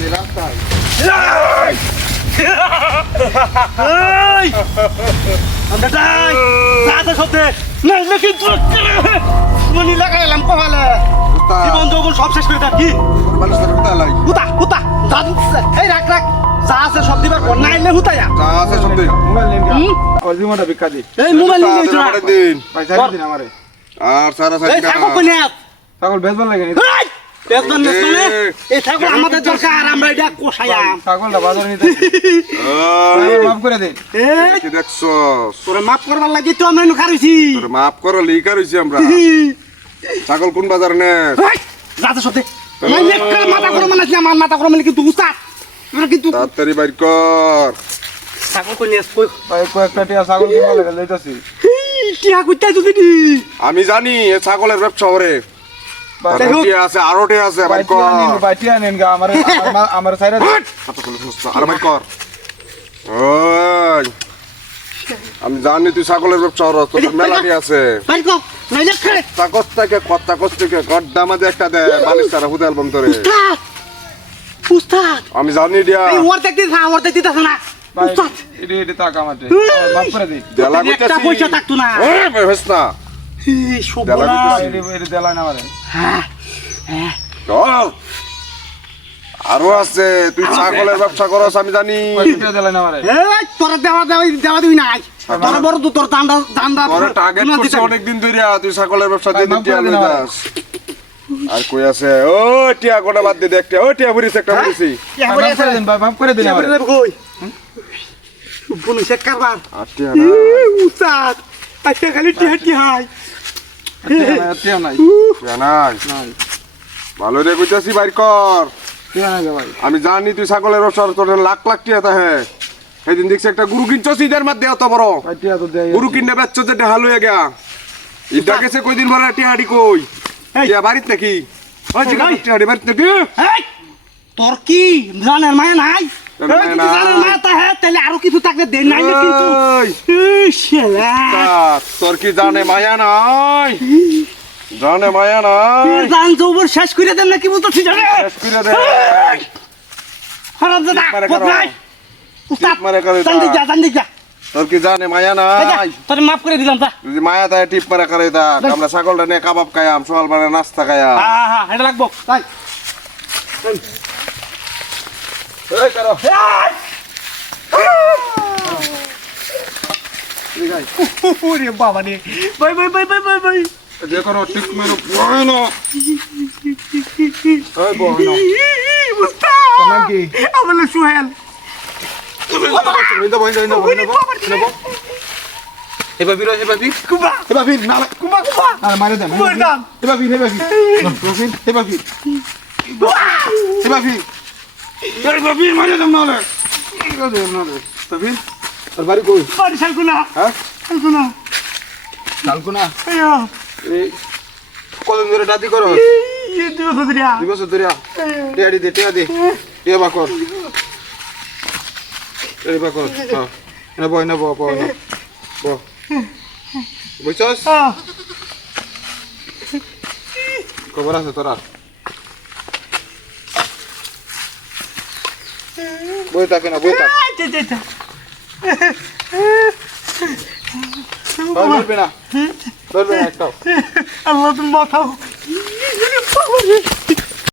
আমি রাস্তায় জীবন যৌবন সব শেষ করে কি মানুষের কোথায় লাই হুতা হুতা দাদু এই রাখ রাখ যা আছে সব দিবার পর না এলে হুতায়া যা আছে সব দিন মোবাইল নিন কজিমটা ভিক্ষা দি এই মোবাইল নিয়ে যাও আমারে দিন পয়সা দিন আমারে আর সারা সারা এই থাকো কোনে ছাগল বেচবার লাগে নি বেতন নেছনে এই থাকো আমাদের দরকার আমরা এটা কোষায়াম ছাগলটা বাজারে নিতে মাফ করে দেন এই কি দেখছস তোরে মাফ করবার লাগি তো আমরা নুকারিছি তোর মাফ করো লিকার হইছি আমরা ছাগল কোন বাজারে নে রাতে সতে মানে নেককার মাথা করে মানে আমার মাথা করে মানে কিন্তু উস্তাদ তোরা কিন্তু তাড়াতাড়ি বাইর কর ছাগল কই নিয়ে কই ভাই কয়েকটা টিয়া ছাগল কিনবা লাগে লইতাছি টিয়া কইতাই যদি নি আমি জানি এ ছাগলের ব্যবসা করে আছে আরোটে আছে বাইর কর ভাই টিয়া নেন গা আমারে আমার সাইরা কত কল সুস্ত আর বাইর কর ওই আমি জানি তুই ছাগলের ব্যবসা করছ তোর মেলাটি আছে বাইর কর নাইলে খেলে তাকত থেকে কথা কষ্ট থেকে গড্ডা মাঝে একটা দে বালিশ তারা হুদা অ্যালবাম তোরে উস্তাদ উস্তাদ আমি জানি দিয়া এই ওর দেখতে না ওর দেখতে না না ভাই উস্তাদ এডি টাকা আমারে মাফ করে দেন দেলা একটা কইতাছি পয়সা থাকতো না ওই বেশ না এই দেলা সবলা কইতাছি। এডি দেলা না আমারে হ্যাঁ হ্যাঁ চল আরো আছে তুই ছাগলের ব্যবসা করছ আমি জানি কয়েকটা দেলা না আমারে এই তোর দেওয়া দিবি না তোর বড় তো তোর দান্দা তোরে টার্গেট করছে অনেক দিন ধরে তুই ছাগলের ব্যবসা দিন মাফ টিয়া করে দিন লইতাস আর কই আছে ও টিয়া কোটা বাদ দে দেখতে ও টিয়া ভরিস একটা ভরিসি মাফ করে দেন ভাই মাফ করে দেন আমারে কই পুলিশে কারবার আর টিয়া উস্তাদ আচ্ছা খালি টিহাটি হাই টিয়া নাই টিয়া নাই নাই ভালো রে কইতাছি বাইর কর টিয়া নাই ভাই আমি জানি তুই ছাগলের ব্যবসা তোর লাখ লাখ টিয়া তাহে সেদিন দেখছি একটা গুরু কিনছস ঈদের মধ্যে অত বড় ভাই টিয়া তো দেয় গুরু কিনে বেচছ যেটা হাল হয়ে গেয়া ঈদটা গেছে কয়দিন পরে টিয়াহাটি কই এই। টিয়া বাড়িত নাকি ওই জিগা এই। টিয়াহাটি বাড়িত নাকি এই তোর কি জানের মায়া নাই জানের মায়া এই যদি নাই। জানের মায়া তাহে তাহলে আরো কিছু থাকলে দেন নাই না কিন্তু ওই, এই শালা তোর কি জানে মায়া নাই জানে মায়া নাই জান জবর শেষ করে দেন নাকি বলতেছি জানে শেষ করে দে খারাপ দাদা মারে বদ করো। নাই উস্তাদ টিপ মারে করে জান দিক যা জান দিক যা তোর কি জানে মায়া নাই তোর মাফ করে দিলাম তা যদি মায়া তাই টিপ মারা করে থাক আমরা ছাগলটা নিয়ে কাবাব খাইয়াম সকাল বেলা নাস্তা খাইয়াম হ্যাঁ হ্যাঁ এটা লাগবো তাই এই করো ওরে বাবা রে bye bye bye bye bye bye যে করো টিপ মেরো বয়নো ওই বহনো উস্তাদ নাম কি আমার নাম সুহেল এবার বিরো এবার বি কুবা এবার বি না কুবা কুবা আর মারে দেন কুবার নাম এবার বি এবার বি এবার বি এবার বি এবার বি মারে দেন নালে এবার দেন নালে তবে আর বাড়ি কই বাড়ি শালকুনা হ্যাঁ শালকুনা কালকুনা আয়া এই কতদিন ধরে দাদি করো এই দিবস ধরিয়া দিবস ধরে টিয়া দি টিয়া দি টিয়া বাকর এই বাকর হ্যাঁ না বই না বই না বই বুঝছস খবর আছে তোরা বই থাকে না বই থাক ধরবে না একটাও আল্লাহ তুমি মাথাও